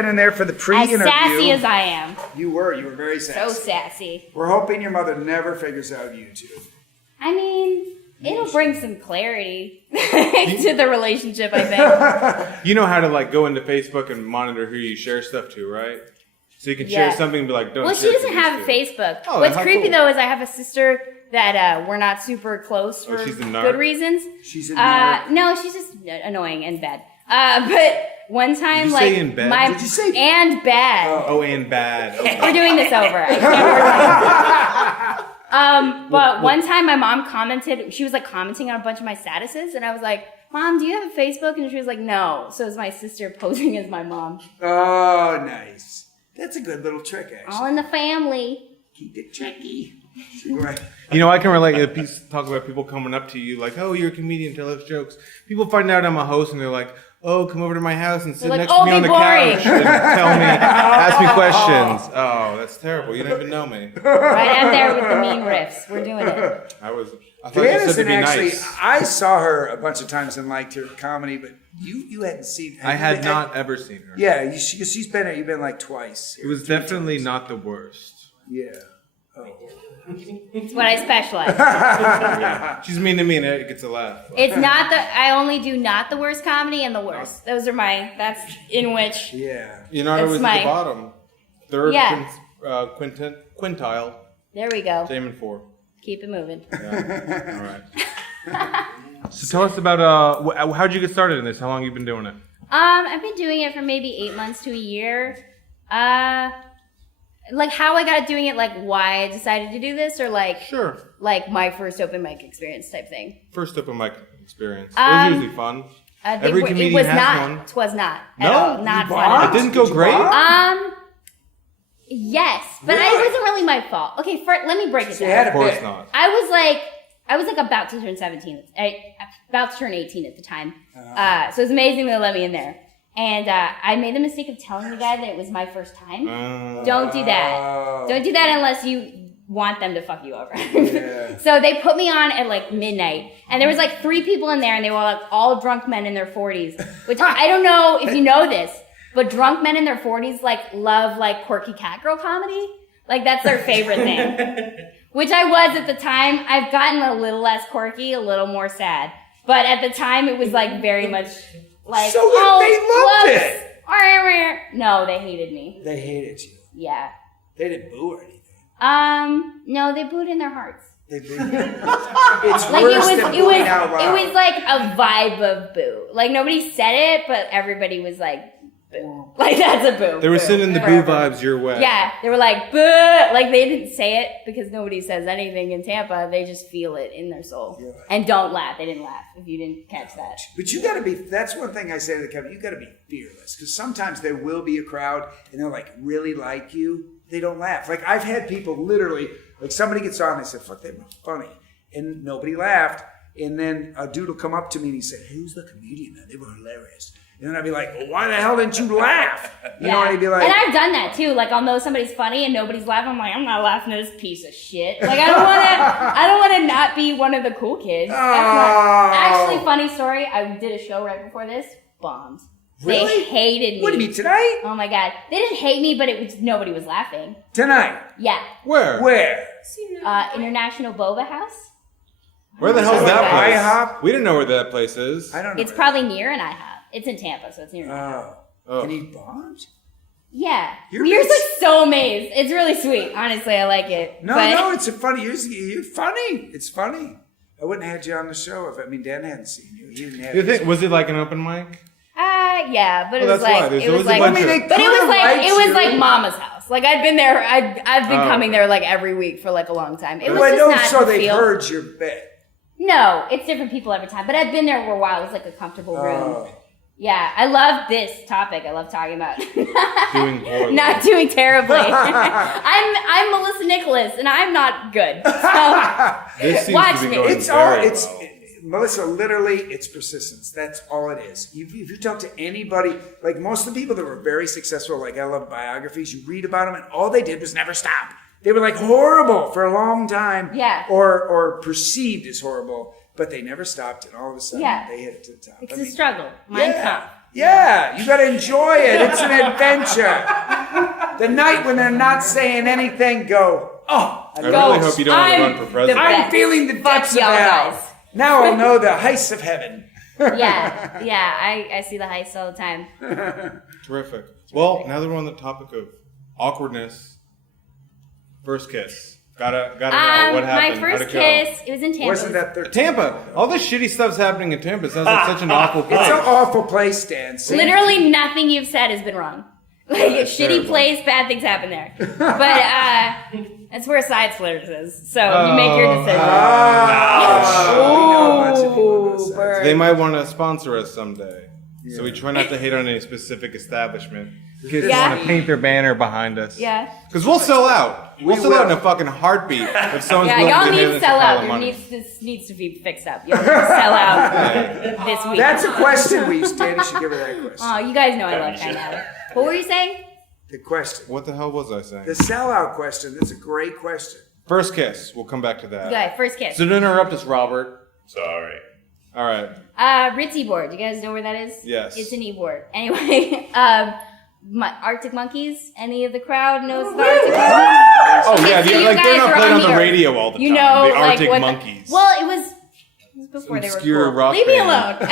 been in there for the pre-interview. As sassy as I am. You were very sassy. So sassy. We're hoping your mother never figures out YouTube. I mean, it'll bring some clarity to the relationship, I think. You know how to like go into Facebook and monitor who you share stuff to, right? So you can share something and be like, don't Well, share she doesn't to have a these Facebook. Oh, What's how creepy, cool. though, is I have a sister that we're not super close for she's a narc? good reasons. She's a nerd. No, she's just annoying and bad. But one time, Did you like, say in bed? Did you say and bad. Oh, and bad. Okay. We're doing this over. I can't work. But one time my mom commented, she was like commenting on a bunch of my statuses, and I was like, Mom, do you have a Facebook? And she was like, no. So it was my sister posing as my mom. Oh, nice. That's a good little trick, actually. All in the family. Keep it tricky. Right. You know, I can relate. Talk about people coming up to you like, "Oh, you're a comedian, tell us jokes." People find out I'm a host, and they're like, "Oh, come over to my house and sit like, next "Oh, to me on be the boring." couch and tell me, ask me questions." Oh, that's terrible. You don't even know me. Right out there with the mean riffs. We're doing it. I thought you said to be actually, nice. I saw her a bunch of times and liked her comedy, but you hadn't seen her. I had not ever seen her. Yeah, she's been here. You've been like twice. It was definitely not the worst. Yeah. Oh. It's what I specialize. Yeah. She's mean to me and it gets a laugh. It's not I only do not the worst comedy and the worst. Those are that's in which. Yeah. Leonardo That's was at the bottom. Third quintile. There we go. Same in 4. Keep it moving. Yeah. All right. So tell us about how'd you get started in this? How long have you been doing it? I've been doing it for maybe 8 months to a year. Like how I got doing it, like why I decided to do this, or like like my first open mic experience type thing. First open mic experience. It was usually fun. Every comedian it was has not. one. It was not. No? At all. Not fun. It didn't go great? Yes, but it wasn't really my fault. Okay, let me break it down. Of course not. I was like about to turn 17. About to turn 18 at the time. So it was amazing they let me in there. And I made the mistake of telling the guy that it was my first time. Don't do that. Don't do that unless you want them to fuck you over. Yeah. So they put me on at like midnight. And there was like 3 people in there, and they were like all drunk men in their 40s. Which I don't know if you know this, but drunk men in their 40s like love like quirky cat girl comedy. Like that's their favorite thing. Which I was at the time. I've gotten a little less quirky, a little more sad. But at the time it was like very much... Like, so they loved it. No, they hated me. They hated you. Yeah. They didn't boo or anything. No, they booed in their hearts. They booed. It's Like worse than booing out loud. it was like a vibe of boo. Like nobody said it, but everybody was like boo. Like that's a boo. They were sending the boo vibes your way. Yeah, they were like boo. Like they didn't say it because nobody says anything in Tampa. They just feel it in their soul. Yeah. And don't laugh. They didn't laugh if you didn't catch that. But you gotta be, that's one thing I say to the company, you gotta be fearless. Because sometimes there will be a crowd and they'll like really like you. They don't laugh. Like I've had people literally, like somebody gets on and they said, fuck, they were funny. And nobody laughed. And then a dude will come up to me and he said, who's the comedian? They were hilarious. And then I'd be like, well, why the hell didn't you laugh? You know, and he'd be like... And I've done that too. Like I'll know somebody's funny and nobody's laughing. I'm like, I'm not laughing at this piece of shit. Like I don't wanna not be one of the cool kids. That's not... Actually, funny story, I did a show right before this, bombed. Really? They hated me. What do you mean, tonight? Oh my god. They didn't hate me, but nobody was laughing. Tonight? Yeah. Where? International Boba House. Where the hell's Is that it place? IHOP? We didn't know where that place is. I don't know. It's probably near an IHOP. It's in Tampa, so it's near an IHOP. Oh. And he bombed? Yeah. You're We're mis- like so amazed. It's really sweet. Honestly, I like it. No, it's a funny. You're funny. It's funny. I wouldn't have had you on the show if Dad hadn't seen you. He didn't have. You think was it like an open mic? Yeah, but Well, it was that's why. like There's it was always a like, bunch of- but it was like you. Mama's house. Like I'd been there. I've been Oh. coming there like every week for like a long time. It was Well, I know, just so not they feel. heard your bit. No, it's different people every time. But I've been there for a while. It was like a comfortable room. Oh. Yeah, I love this topic. I love talking about Doing poorly. not doing terribly. I'm Melissa Nicholas, and I'm not good. So This seems watch to be me. going It's all. very It's well. Melissa. Literally, it's persistence. That's all it is. If you talk to anybody, like most of the people that were very successful, like I love biographies. You read about them, and all they did was never stop. They were like horrible for a long time, Yeah. or perceived as horrible, but they never stopped, and all of a sudden Yeah. they hit it to the top. It's I a mean, struggle. Mine's yeah, tough. Yeah, you gotta enjoy it. It's an adventure. The night when they're not saying anything, go, oh, I really hope you don't want to run for president. I'm feeling the depths of y'all hell. guys. Now I'll know the heights of heaven. I see the heists all the time. Terrific. Well, now that we're on the topic of awkwardness, first kiss. Gotta know what happened. My first How'd it go? kiss, it was in Tampa. Wasn't that 13? Tampa. All this shitty stuff's happening in Tampa. It sounds like such an awful place. It's an awful place, Dan. See? Literally nothing you've said has been wrong. Like a shitty terrible. place, bad things happen there. But that's where Side Splitters is. So you make your decision. We know a bunch of people on those sides. Bird. They might want to sponsor us someday. So we try not to hate on any specific establishment. Kids Yeah. want to paint their banner behind us. Yeah. Because we'll sell out. We'll We sell out in will. a fucking heartbeat if someone's Yeah, willing y'all to need give to us sell a pile out. of money. This needs to be fixed up. Y'all need to sell out this week. That's a question we used to. Danny should give her that question. Oh, you guys know I love Kind Out. What were you saying? The question. What the hell was I saying? The sellout question. That's a great question. First kiss. We'll come back to that. Okay, first kiss. So don't interrupt us, Robert. Sorry. All right. Ritzy board. You guys know where that is? Yes. It's an e-board. Anyway, my Arctic Monkeys. Any of the crowd knows the Arctic Monkeys? Oh Okay, yeah, so you they're guys not are playing on on the the earth. radio all the You time. know, the like Arctic what? Monkeys. Well, it was before they were Obscure cool. rock Leave me band. alone.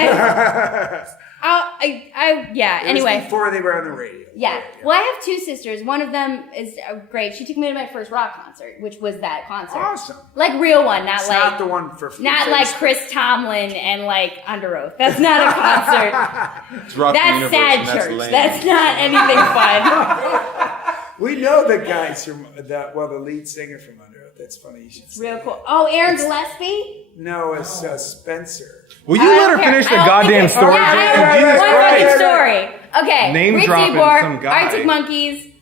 Yeah. It was Anyway. before they were on the radio. Yeah. Well, I have two sisters. One of them is great. She took me to my first rock concert, which was that concert. Awesome. Like real one, not It's like not the one for not like Chris Tomlin and like Under Oath. That's not a concert. It's Rock That's Universe, sad and that's church. lame. That's not anything fun. We know the guys from the lead singer from Under Oath. That's funny. You should say Real that. cool. Oh, Aaron Gillespie? No, it's Spencer. Will you I let don't her care. finish the I don't goddamn think it- story? Yeah, Jason? I Jesus have one Christ. fucking story. Okay. Name Ritzy dropping Board, some guy. Arctic Monkeys.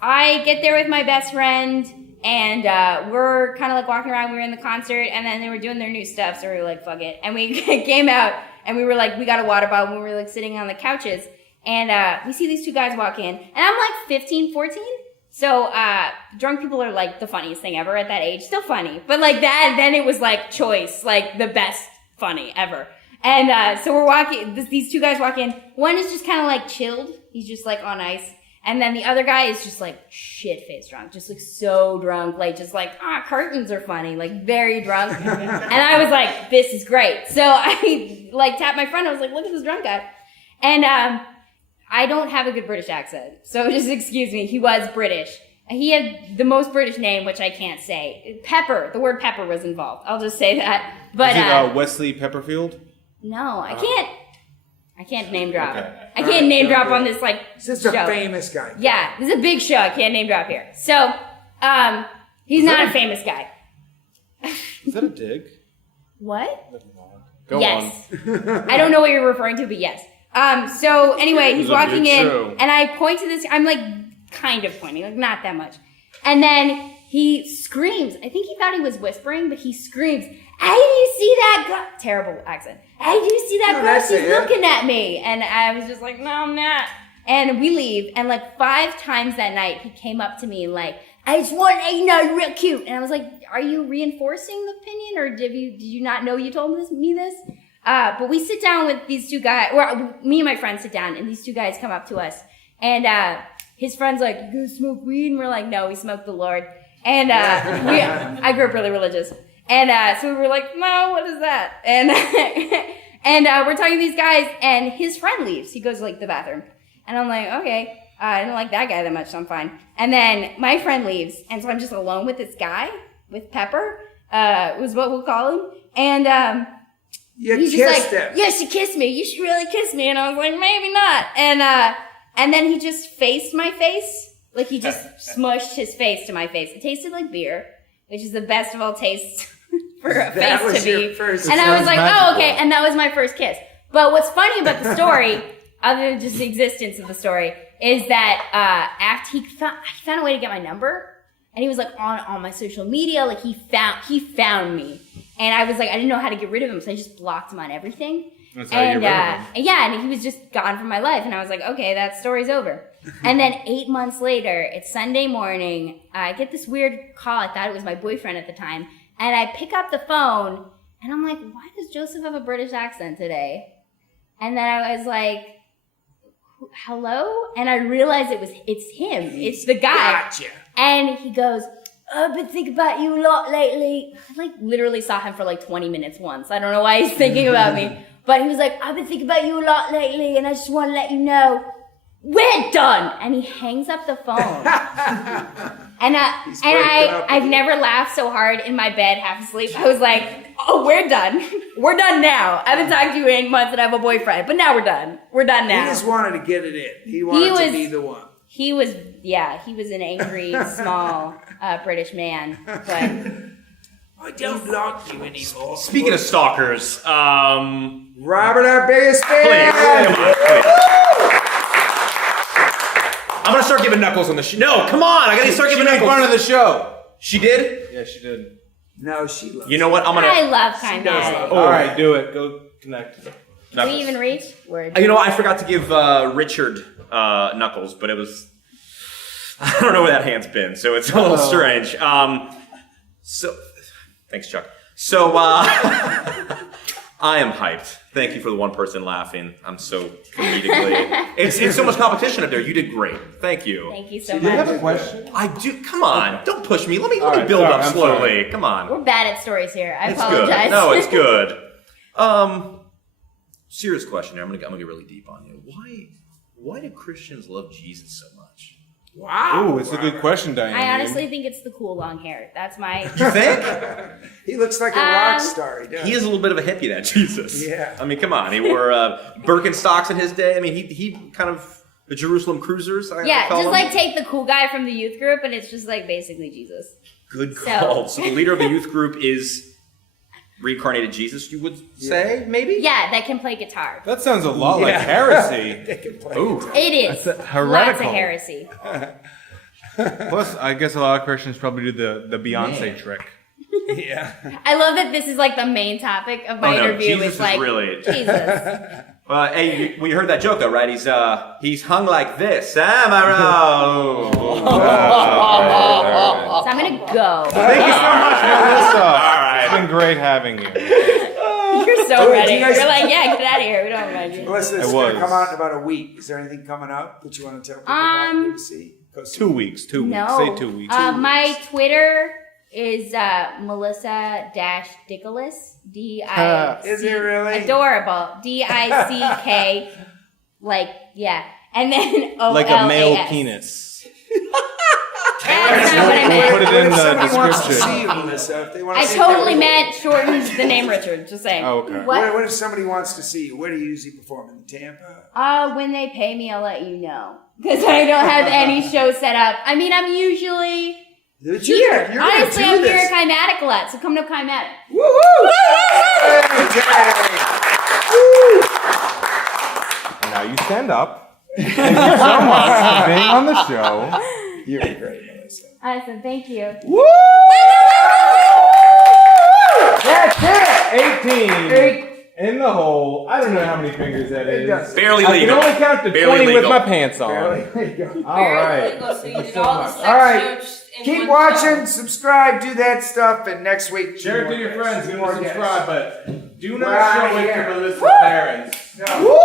I get there with my best friend, and we're kind of like walking around. We were in the concert, and then they were doing their new stuff, so we were like, fuck it. And we came out, and we were like, we got a water bottle, and we were like sitting on the couches, and we see these two guys walk in, and I'm like 15, 14. So, drunk people are like the funniest thing ever at that age. Still funny. But like that, then it was like choice, like the best funny ever. And, so we're walking, these two guys walk in. One is just kind of like chilled. He's just like on ice. And then the other guy is just like shit-faced drunk. Just like so drunk. Like just like, curtains are funny. Like very drunk. And I was like, this is great. So I like tapped my friend. I was like, look at this drunk guy. And, I don't have a good British accent, so just excuse me. He was British. He had the most British name, which I can't say. Pepper. The word pepper was involved. I'll just say that. But Is it Wesley Pepperfield? no, I can't. I can't name drop. Okay. I can't name drop on this like This is a show. famous guy. Yeah, this is a big show. I can't name drop here. So, he's not a famous guy. Is that a dig? What? Go Yes. on. I don't know what you're referring to, but yes. So anyway, he's It was a walking big in, show. and I point to this. I'm like kind of pointing, like not that much. And then he screams. I think he thought he was whispering, but he screams, "Hey, do you see that girl?" Terrible accent. "Hey, do you see that No, girl? that's She's it. looking at me." And I was just like, "No, I'm not." And we leave, and like 5 times that night, he came up to me and like, "I just want you know you're real cute." And I was like, "Are you reinforcing the opinion, or did you not know you told me this?" But we sit down with these two guys, or me and my friend sit down, and these two guys come up to us, and his friend's like, "You gonna smoke weed?" And we're like, "No, we smoke the Lord." And I grew up really religious, and so we were like, "No, what is that?" And and we're talking to these guys, and his friend leaves. He goes to like the bathroom, and I'm like, "Okay, I don't like that guy that much, so I'm fine." And then my friend leaves, and so I'm just alone with this guy with Pepper, was what we'll call him, and You he's kissed just like, him. "You should kiss me. You should really kiss me." And I was like, "Maybe not." And then he just faced my face. Like he just smushed his face to my face. It tasted like beer, which is the best of all tastes for a That face was to your be. first And I was sounds like, magical. "Oh, okay." And that was my first kiss. But what's funny about the story, other than just the existence of the story, is that after he found a way to get my number. And he was like on my social media, like he found me, and I was like, I didn't know how to get rid of him, so I just blocked him on everything. That's how you get rid of him. And yeah, and he was just gone from my life, and I was like, okay, that story's over. And then 8 months later, it's Sunday morning, I get this weird call. I thought it was my boyfriend at the time, and I pick up the phone, and I'm like, why does Joseph have a British accent today? And then I was like, hello? And I realized it's him. It's the guy. Gotcha. And he goes, I've been thinking about you a lot lately. I like literally saw him for like 20 minutes once. I don't know why he's thinking about me. But he was like, I've been thinking about you a lot lately, and I just want to let you know, we're done. And he hangs up the phone. And I've never laughed so hard in my bed, half asleep. I was like, oh, we're done. We're done now. I haven't talked to you in 8 months and I have a boyfriend, but now we're done. We're done now. He just wanted to get it in. He wanted to be the one. He was an angry, small British man. But I don't like you anymore. Speaking of stalkers, Robert, our biggest please, fan. come on, please. I'm gonna start giving Knuckles on the show. No, come on! I gotta start She giving made Knuckles. fun of the show. She did. Yeah, she did. No, she loves You know what? I'm gonna. I love does Kind love All right, do it. Go connect. Can Knuckles. we even reach? Word. You know what? I forgot to give Richard Knuckles, but it was. I don't know where that hand's been, so it's a little strange. So, thanks, Chuck. So, I am hyped. Thank you for the one person laughing. I'm so comedically. It's so much competition up there. You did great. Thank you. Thank you so Do you have much. a question? I do. Come on, don't push me. Let me right, build sorry, up I'm slowly. sorry. Come on. We're bad at stories here. I It's apologize. good. No, it's good. Serious question here. I'm gonna get really deep on you. Why do Christians love Jesus so much? Wow. Ooh, it's a good question, Diane. I honestly think it's the cool long hair. That's my. You think? He looks like a rock star. He does. He is a little bit of a hippie, that Jesus. Yeah. I mean, come on. He wore Birkenstocks in his day. I mean, he kind of the Jerusalem Cruisers. Yeah, I call just them. like take the cool guy from the youth group, and it's just like basically Jesus. Good call. So the leader of the youth group is reincarnated Jesus. You would say maybe? Yeah, that can play guitar. That sounds a lot like Yeah. heresy. They can play Ooh. guitar. It is That's lots heretical. of heresy. Plus, I guess a lot of Christians probably do the Beyonce trick. Yeah. I love that this is like the main topic of my Oh, no, interview. Jesus It's like is really. Jesus. Hey, well, you heard that joke though, right? He's hung like this. Am I wrong? So I'm gonna go. Thank you so much, Melissa. All right. It's been great having you. You're so Oh, do ready. you guys- You're like, yeah, get out of here. We don't mind you. Melissa, this It is going to was. come out in about a week. Is there anything coming up that you want to tell people about and to see? Go see. 2 weeks. 2 weeks. No. Say 2 weeks. My Twitter is Melissa-Dickolas. D-I-C. Is it really? Adorable. D-I-C-K. Like, yeah. And then O-L-A-S. Like a male penis. That's not what I meant. Put it in What if the somebody wants to description. see you, Melissa? If they want to I see totally you, meant shortened the name Richard. Just saying. Oh, okay. What? What if somebody wants to see you? Where do you usually perform? In Tampa? When they pay me, I'll let you know. Because I don't have any show set up. I mean, I'm usually But here. you're gonna Honestly, do I'm this. here at Kymatic a lot, so come to Kymatic. Woo-hoo! And now you stand up. Thank you so much for being on the show. You're great, Melissa. Awesome, thank you. Woo! That's it! 18. In the hole. I don't know how many fingers that is. Barely I legal. can only count to Barely 20 with legal. my pants on. There you go. All right. So you did all the sex All right. jokes in Keep one watching, show. subscribe, do that stuff, and next week. Share it to your friends. Give them More a guests. subscribe, but do We're not outta show it here. to Melissa's parents. No.